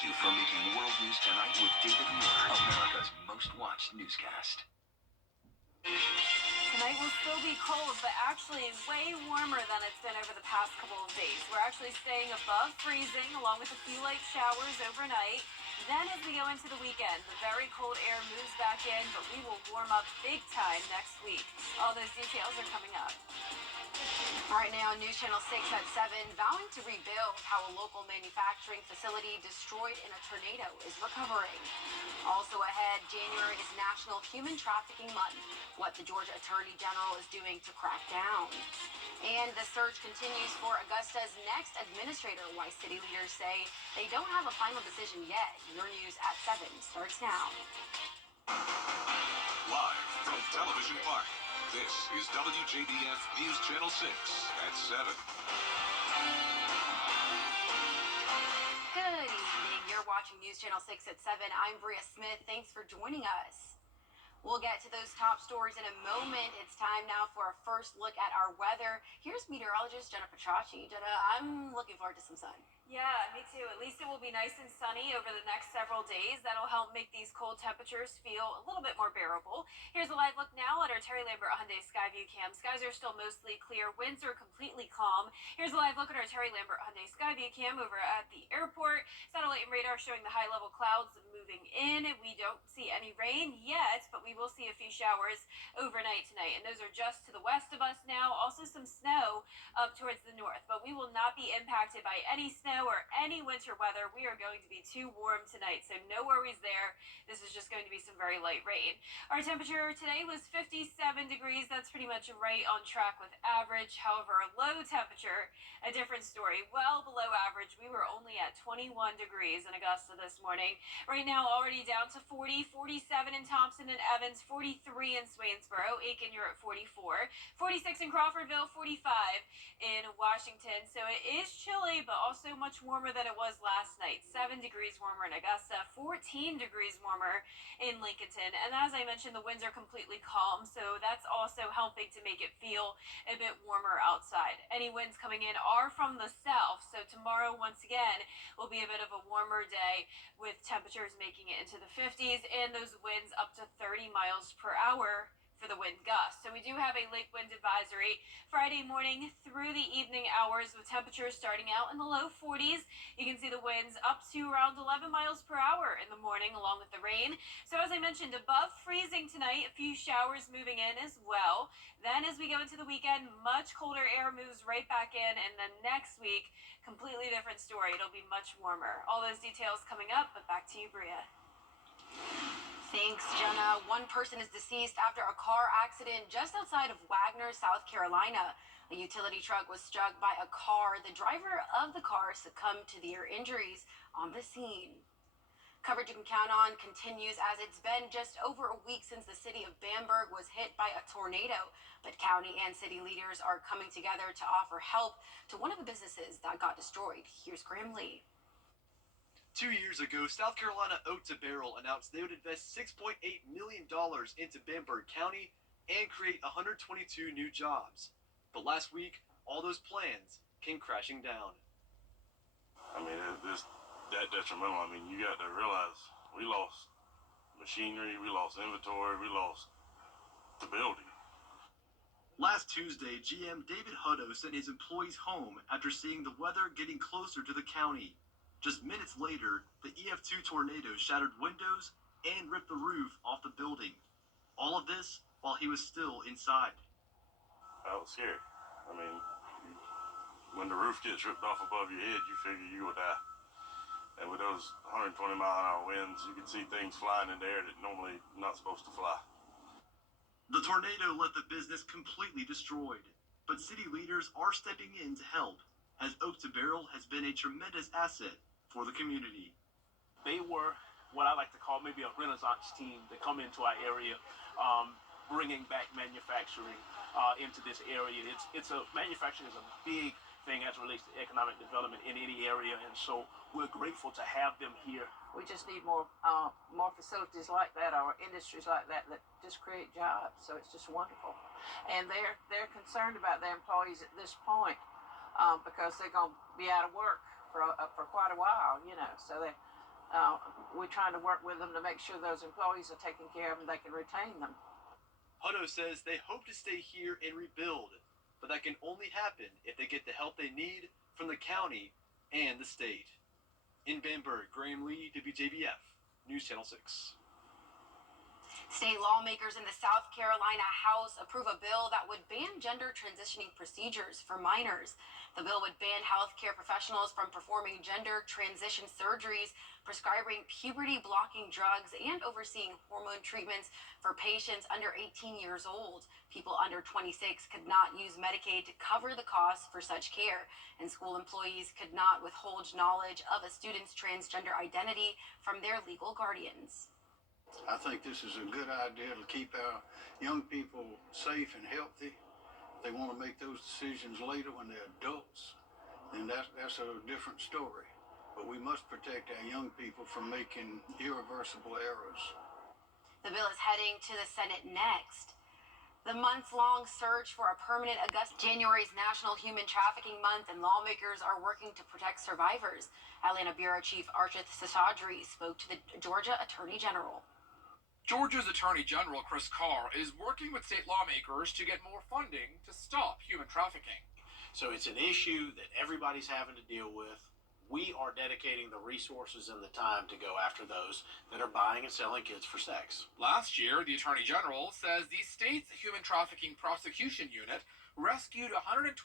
thank you for making World News Tonight with David Moore, America's most watched newscast. Tonight will still be cold, but actually way warmer than it's been over the past couple of days. We're actually staying above freezing, along with a few light showers overnight. Then as we go into the weekend, the very cold air moves back in, but we will warm up big time next week. All those details are coming up. Right now, News Channel 6 at 7, vowing to rebuild how a local manufacturing facility destroyed in a tornado is recovering. Also ahead, January is National Human Trafficking Month, what the Georgia Attorney General is doing to crack down. And the search continues for Augusta's next administrator, why city leaders say they don't have a final decision yet. Your news at 7 starts now. Live from Television Park, this is WJBF News Channel 6 at 7. Good evening. You're watching News Channel 6 at 7. I'm Bria Smith. Thanks for joining us. We'll get to those top stories in a moment. It's time now for a first look at our weather. Here's meteorologist Jenna Petracci. Jenna, I'm looking forward to some sun. Yeah, me too. At least it will be nice and sunny over the next several days. That'll help make these cold temperatures feel a little bit more bearable. Here's a live look now at our Terry Lambert Hyundai Skyview cam. Skies are still mostly clear. Winds are completely calm. Here's a live look at our Terry Lambert Hyundai Skyview cam over at the airport. Satellite and radar showing the high-level clouds moving in. We don't see any rain yet, but we will see a few showers overnight tonight. And those are just to the west of us now. Also some snow up towards the north, but we will not be impacted by any snow or any winter weather. We are going to be too warm tonight, so no worries there. This is just going to be some very light rain. Our temperature today was 57 degrees. That's pretty much right on track with average. However, our low temperature, a different story. Well below average. We were only at 21 degrees in Augusta this morning. Right now, already down to 40, 47 in Thompson and Evans, 43 in Swainsboro. Aiken, you're at 44. 46 in Crawfordville, 45 in Washington. So it is chilly, but also much warmer than it was last night. 7 degrees warmer in Augusta, 14 degrees warmer in Lincolnton. And as I mentioned, the winds are completely calm, so that's also helping to make it feel a bit warmer outside. Any winds coming in are from the south, so tomorrow, once again, will be a bit of a warmer day with temperatures making it into the 50s and those winds up to 30 miles per hour for the wind gusts. So we do have a lake wind advisory Friday morning through the evening hours with temperatures starting out in the low 40s. You can see the winds up to around 11 miles per hour in the morning along with the rain. So as I mentioned, above freezing tonight, a few showers moving in as well. Then as we go into the weekend, much colder air moves right back in, and then next week, completely different story. It'll be much warmer. All those details coming up, but back to you, Bria. Thanks, Jenna. One person is deceased after a car accident just outside of Wagner, South Carolina. A utility truck was struck by a car. The driver of the car succumbed to the ear injuries on the scene. Coverage you can count on continues as it's been just over a week since the city of Bamberg was hit by a tornado. But county and city leaders are coming together to offer help to one of the businesses that got destroyed. Here's Graham Lee. 2 years ago, South Carolina Oak to Barrel announced they would invest $6.8 million into Bamberg County and create 122 new jobs. But last week, all those plans came crashing down. I mean, it's that detrimental. I mean, you got to realize we lost machinery, we lost inventory, we lost the building. Last Tuesday, GM David Hutto sent his employees home after seeing the weather getting closer to the county. Just minutes later, the EF2 tornado shattered windows and ripped the roof off the building. All of this while he was still inside. That was scary. I mean, when the roof gets ripped off above your head, you figure you will die. And with those 120-mile-an-hour winds, you can see things flying in the air that normally not supposed to fly. The tornado left the business completely destroyed, but city leaders are stepping in to help, as Oak to Barrel has been a tremendous asset for the community. They were what I like to call maybe a Renaissance team that come into our area, bringing back manufacturing into this area. Manufacturing is a big thing as it relates to economic development in any area, and so we're grateful to have them here. We just need more facilities like that, or industries like that just create jobs. So it's just wonderful, and they're concerned about their employees at this point because they're going to be out of work for quite a while, you know. So we're trying to work with them to make sure those employees are taken care of and they can retain them. Hutto says they hope to stay here and rebuild, but that can only happen if they get the help they need from the county and the state. In Bamberg, Graham Lee, WJBF, News Channel 6. State lawmakers in the South Carolina House approve a bill that would ban gender transitioning procedures for minors. The bill would ban healthcare professionals from performing gender transition surgeries, prescribing puberty-blocking drugs, and overseeing hormone treatments for patients under 18 years old. People under 26 could not use Medicaid to cover the costs for such care, and school employees could not withhold knowledge of a student's transgender identity from their legal guardians. I think this is a good idea to keep our young people safe and healthy. If they want to make those decisions later when they're adults, then that's a different story. But we must protect our young people from making irreversible errors. The bill is heading to the Senate next. The months-long search for a permanent Augusta. January's National Human Trafficking Month, and lawmakers are working to protect survivors. Atlanta Bureau Chief Archith Seshadri spoke to the Georgia Attorney General. Georgia's Attorney General Chris Carr is working with state lawmakers to get more funding to stop human trafficking. So it's an issue that everybody's having to deal with. We are dedicating the resources and the time to go after those that are buying and selling kids for sex. Last year, the Attorney General says the state's Human Trafficking Prosecution Unit rescued 129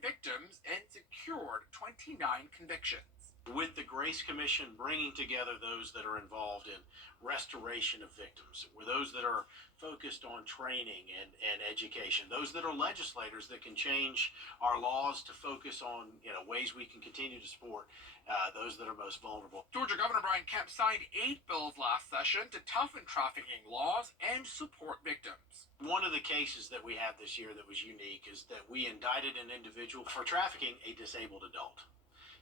victims and secured 29 convictions. With the Grace Commission bringing together those that are involved in restoration of victims, with those that are focused on training and education, those that are legislators that can change our laws to focus on ways we can continue to support those that are most vulnerable. Georgia Governor Brian Kemp signed 8 bills last session to toughen trafficking laws and support victims. One of the cases that we had this year that was unique is that we indicted an individual for trafficking a disabled adult.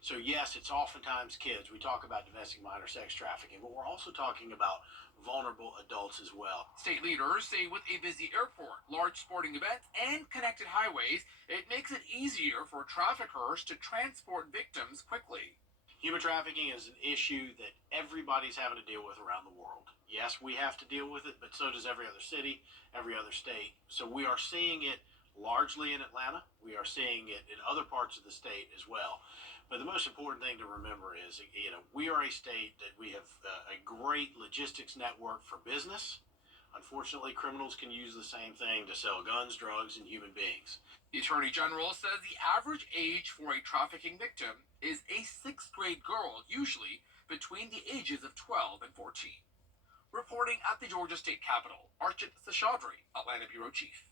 So yes, it's oftentimes kids. We talk about domestic minor sex trafficking, but we're also talking about vulnerable adults as well. State leaders say with a busy airport, large sporting events, and connected highways, it makes it easier for traffickers to transport victims quickly. Human trafficking is an issue that everybody's having to deal with around the world. Yes, we have to deal with it, but so does every other city, every other state. So we are seeing it largely in Atlanta. We are seeing it in other parts of the state as well. But the most important thing to remember is, we are a state that we have a great logistics network for business. Unfortunately, criminals can use the same thing to sell guns, drugs, and human beings. The Attorney General says the average age for a trafficking victim is a 6th grade girl, usually between the ages of 12 and 14. Reporting at the Georgia State Capitol, Archith Seshadri, Atlanta Bureau Chief.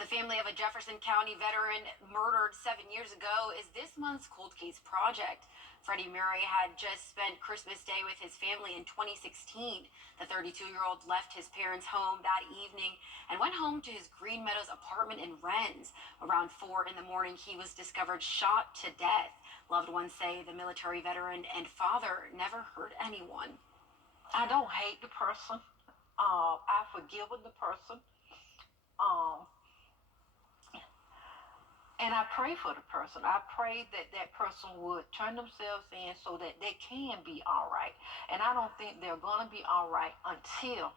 The family of a Jefferson County veteran murdered 7 years ago is this month's cold case project. Freddie Murray had just spent Christmas Day with his family in 2016. The 32-year-old left his parents' home that evening and went home to his Green Meadows apartment in Rennes. Around 4 in the morning, he was discovered shot to death. Loved ones say the military veteran and father never hurt anyone. I don't hate the person. I've forgiven the person. And I pray for the person. I pray that that person would turn themselves in so that they can be all right. And I don't think they're going to be all right until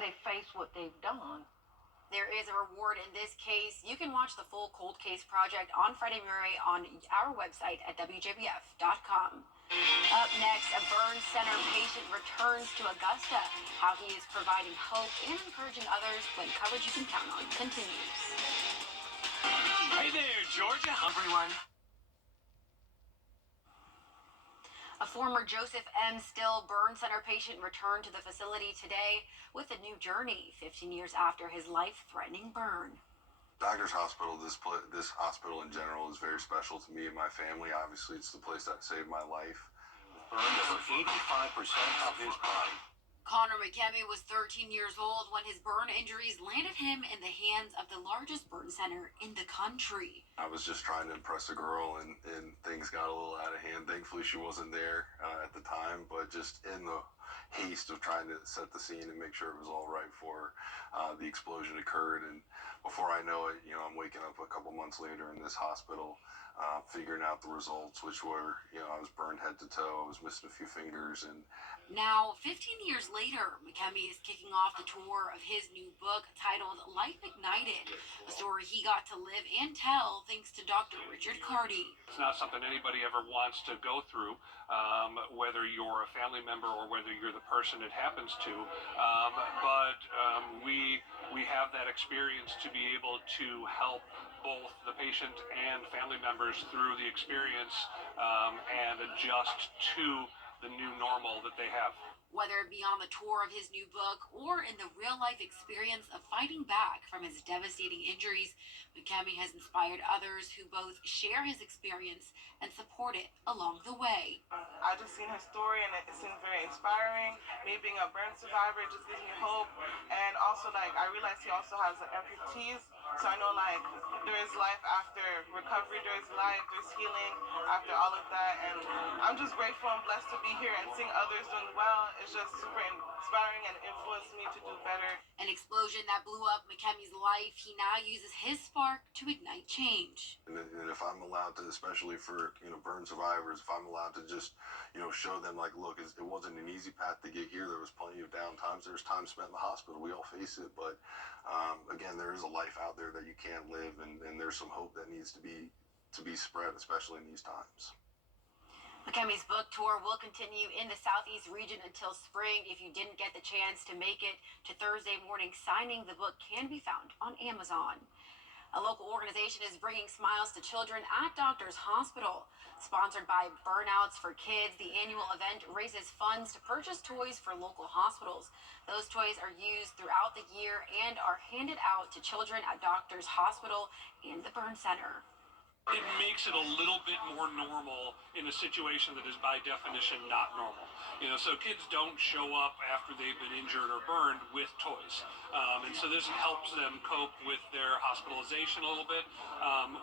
they face what they've done. There is a reward in this case. You can watch the full cold case project on Freddie Murray on our website at WJBF.com. Up next, a burn center patient returns to Augusta. How he is providing hope and encouraging others when coverage you can count on continues. Hey there, Georgia. Everyone. A former Joseph M. Still Burn Center patient returned to the facility today with a new journey 15 years after his life-threatening burn. Doctors Hospital, this hospital in general is very special to me and my family. Obviously, it's the place that saved my life. Burned over 85% of his body. Connor McKemmy was 13 years old when his burn injuries landed him in the hands of the largest burn center in the country. I was just trying to impress a girl, and things got a little out of hand. Thankfully, she wasn't there at the time, but just in the haste of trying to set the scene and make sure it was all right for her, the explosion occurred, and before I know it, I'm waking up a couple months later in this hospital, figuring out the results, which were, I was burned head to toe. I was missing a few fingers, and Now, 15 years later, McKemmy is kicking off the tour of his new book titled Life Ignited, a story he got to live and tell thanks to Dr. Richard Carty. It's not something anybody ever wants to go through, whether you're a family member or whether you're the person it happens to. But we have that experience to be able to help both the patient and family members through the experience and adjust to the new normal that they have. Whether it be on the tour of his new book or in the real-life experience of fighting back from his devastating injuries, McKemmy has inspired others who both share his experience and support it along the way. I just seen his story and it seemed very inspiring. Me being a burn survivor, it just gives me hope. And also, I realized he also has amputees, so I know, there is life after recovery, there is life, there's healing after all of that. And I'm just grateful and blessed to be here and seeing others doing well. It's just super inspiring and influenced me to do better. An explosion that blew up McKemmy's life, he now uses his spark to ignite change. And if I'm allowed to, especially for, burn survivors, if I'm allowed to just, show them, look, it wasn't an easy path to get here. There was plenty of down times. There's time spent in the hospital. We all face it. But, again, there is a life out there that you can't live, and there's some hope that needs to be spread, especially in these times. McKemmy's book tour will continue in the Southeast region until spring. If you didn't get the chance to make it to Thursday morning signing, the book can be found on Amazon. A local organization is bringing smiles to children at Doctors Hospital. Sponsored by Burnouts for Kids, the annual event raises funds to purchase toys for local hospitals. Those toys are used throughout the year and are handed out to children at Doctors Hospital and the Burn Center. It makes it a little bit more normal in a situation that is by definition not normal. So kids don't show up after they've been injured or burned with toys. And so this helps them cope with their hospitalization a little bit.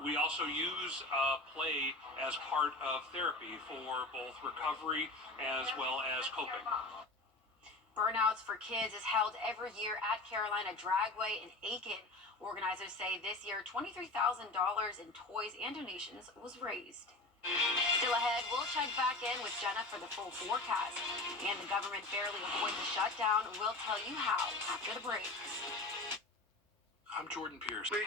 We also use play as part of therapy for both recovery as well as coping. Burnouts for Kids is held every year at Carolina Dragway in Aiken. Organizers say this year $23,000 in toys and donations was raised. Still ahead, we'll check back in with Jenna for the full forecast. And the government barely avoid the shutdown. We'll tell you how after the break. I'm Jordan Pierce. We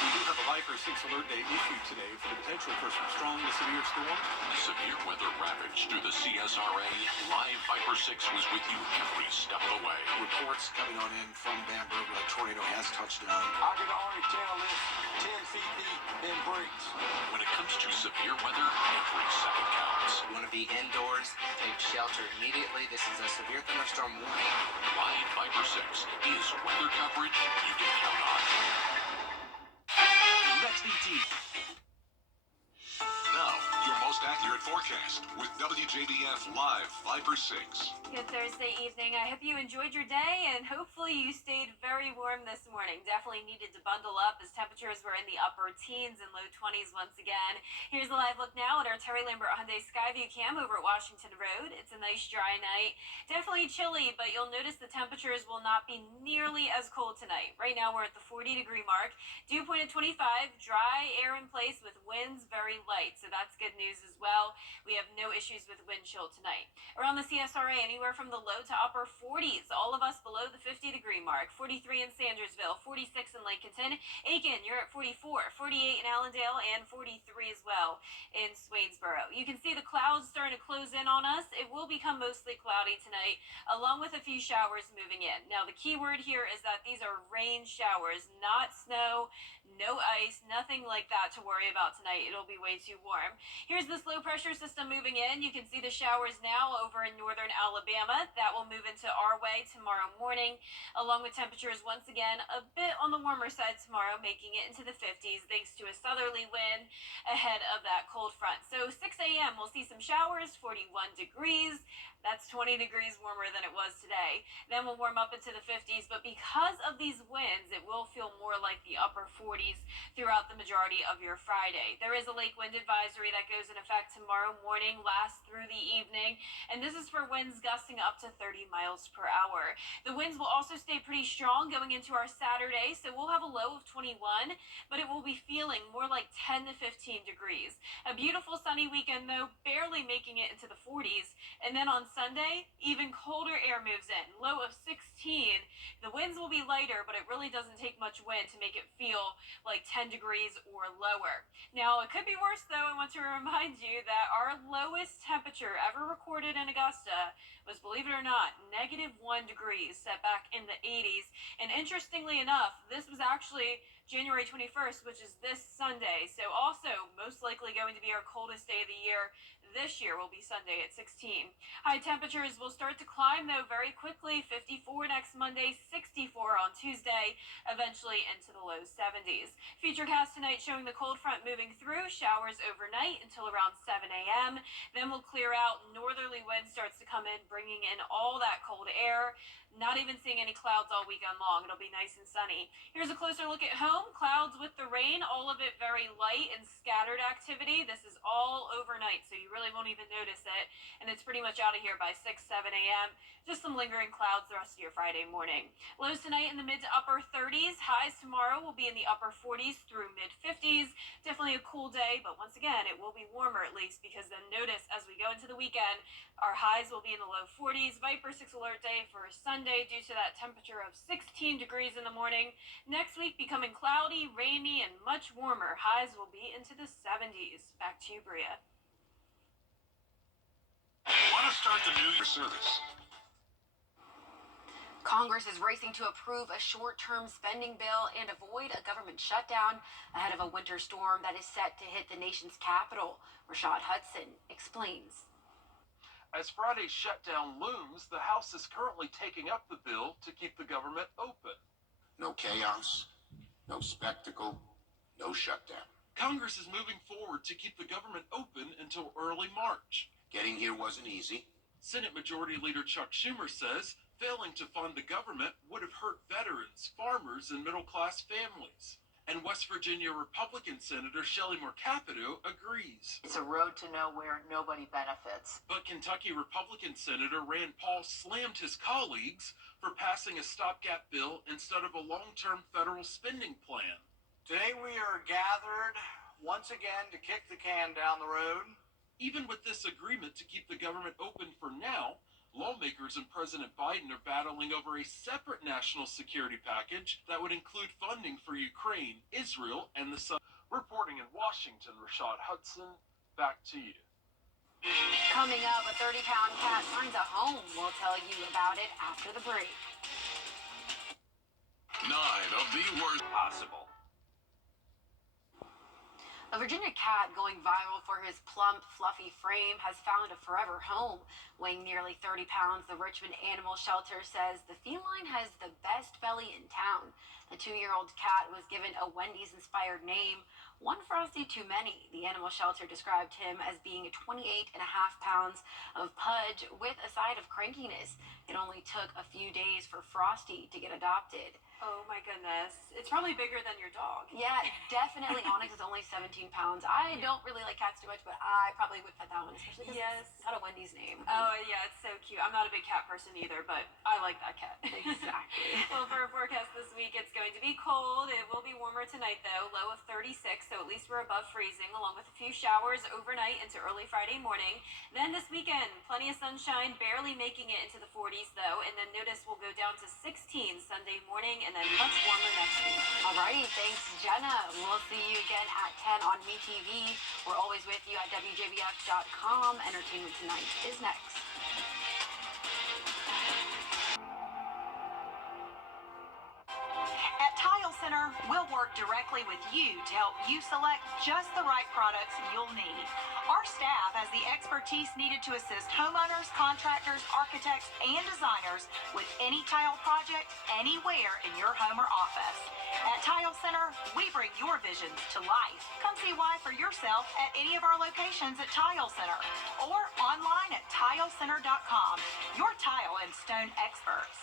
do have a Viper 6 alert day issued today for the potential for some strong to severe storms. Severe weather ravage through the CSRA. Live Viper 6 was with you every step of the way. Reports coming on in from Bamberg where a tornado has touched down. I can already tell it's 10 feet deep in breaks. When it comes to severe weather, every second counts. You want to be indoors, take shelter immediately. This is a severe thunderstorm warning. Live Viper 6 is weather coverage you can count on. Next ET. Now, your most accurate forecast with WJBF Live Viper 6. Good Thursday evening. I hope you enjoyed your day and hopefully you stayed very warm this morning. Definitely needed to bundle up as temperatures were in the upper teens and low 20s once again. Here's a live look now at our Terry Lambert Hyundai Skyview cam over at Washington Road. It's a nice dry night. Definitely chilly, but you'll notice the temperatures will not be nearly as cold tonight. Right now we're at the 40-degree mark. Dew point at 25, dry air in place with winds very light. So that's good news as well. We have no issues with wind chill tonight. Around the CSRA, anywhere from the low to upper 40s. All of us below the 50-degree mark. 43 in Sandersville, 46 in Lincolnton. Aiken, you're at 44, 48 in Allendale, and 43 as well in Swainsboro. You can see the clouds starting to close in on us. It will become mostly cloudy tonight, along with a few showers moving in. Now, the key word here is that these are rain showers, not snow, no ice, nothing like that to worry about tonight. It'll be way too warm. Here's this low pressure system moving in. You can see the showers now over in northern Alabama. That will move into our way tomorrow morning, along with temperatures once again a bit on the warmer side tomorrow, making it into the 50s thanks to a southerly wind ahead of that cold front. So 6 a.m. a.m., we'll see some showers, 41 degrees. That's 20 degrees warmer than it was today. Then we'll warm up into the 50s, but because of these winds, it will feel more like the upper 40s throughout the majority of your Friday. There is a lake wind advisory that goes in effect tomorrow morning, lasts through the evening, and this is for winds gusting up to 30 miles per hour. The winds will also stay pretty strong going into our Saturday, so we'll have a low of 21, but it will be feeling more like 10 to 15 degrees. A beautiful sunny weekend, though, barely making it into the 40s, and then on Sunday, even colder air moves in, low of 16. The winds will be lighter, but it really doesn't take much wind to make it feel like 10 degrees or lower. Now, it could be worse, though. I want to remind you that our lowest temperature ever recorded in Augusta was, believe it or not, -1 degrees, set back in the 80s. And interestingly enough, this was actually January 21st, which is this Sunday. So also most likely going to be our coldest day of the year. This year will be Sunday at 16. High temperatures will start to climb, though, very quickly. 54 next Monday, 64 on Tuesday, eventually into the low 70s. Futurecast tonight showing the cold front moving through. Showers overnight until around 7 a.m. Then we'll clear out. Northerly wind starts to come in, bringing in all that cold air. Not even seeing any clouds all weekend long. It'll be nice and sunny. Here's a closer look at home. Clouds with the rain, all of it very light and scattered activity. This is all overnight, so you really won't even notice it. And it's pretty much out of here by 6, 7 a.m. Just some lingering clouds the rest of your Friday morning. Lows tonight in the mid to upper 30s. Highs tomorrow will be in the upper 40s through mid 50s. Definitely a cool day, but once again, it will be warmer at least, because then notice as we go into the weekend, our highs will be in the low 40s. Viper 6 alert day for Sunday due to that temperature of 16 degrees in the morning. Next week becoming cloudy, rainy, and much warmer. Highs will be into the 70s. Back to you, Bria. Want to start the new year service? Congress is racing to approve a short-term spending bill and avoid a government shutdown ahead of a winter storm that is set to hit the nation's capital. Rashad Hudson explains. As Friday's shutdown looms, the House is currently taking up the bill to keep the government open. No chaos, no spectacle, no shutdown. Congress is moving forward to keep the government open until early March. Getting here wasn't easy. Senate Majority Leader Chuck Schumer says failing to fund the government would have hurt veterans, farmers, and middle-class families. And West Virginia Republican Senator Shelley Moore Capito agrees. It's a road to nowhere. Nobody benefits. But Kentucky Republican Senator Rand Paul slammed his colleagues for passing a stopgap bill instead of a long-term federal spending plan. Today we are gathered once again to kick the can down the road. Even with this agreement to keep the government open for now, lawmakers and President Biden are battling over a separate national security package that would include funding for Ukraine, Israel, and the Sun. Reporting in Washington, Rashad Hudson, back to you. Coming up, a 30-pound cat finds a home. We'll tell you about it after the break. 9 of the worst possible. A Virginia cat going viral for his plump, fluffy frame has found a forever home. Weighing nearly 30 pounds, the Richmond Animal Shelter says the feline has the best belly in town. The 2-year-old cat was given a Wendy's-inspired name, one frosty too many. The animal shelter described him as being 28.5 pounds of pudge with a side of crankiness. It only took a few days for Frosty to get adopted. Oh my goodness. It's probably bigger than your dog. Yeah, definitely. Onyx is only 17 pounds. I don't really like cats too much, but I probably would pet that one, especially because it's got a Wendy's name. Oh yeah, it's so cute. I'm not a big cat person either, but I like that cat. Exactly. Well, for our forecast this week, it's going to be cold. It will be warmer tonight, though. Low of 36, so at least we're above freezing, along with a few showers overnight into early Friday morning. Then this weekend, plenty of sunshine, barely making it into the 40s, though. And then notice we'll go down to 16 Sunday morning, and then much warmer next week. Alrighty, thanks, Jenna. We'll see you again at 10 on MeTV. We're always with you at WJBF.com. Entertainment Tonight is next. At Tile Center, we'll work direct directly with you to help you select just the right products you'll need. Our staff has the expertise needed to assist homeowners, contractors, architects, and designers with any tile project anywhere in your home or office. At Tile Center, we bring your visions to life. Come see why for yourself at any of our locations at Tile Center or online at tilecenter.com. Your tile and stone experts.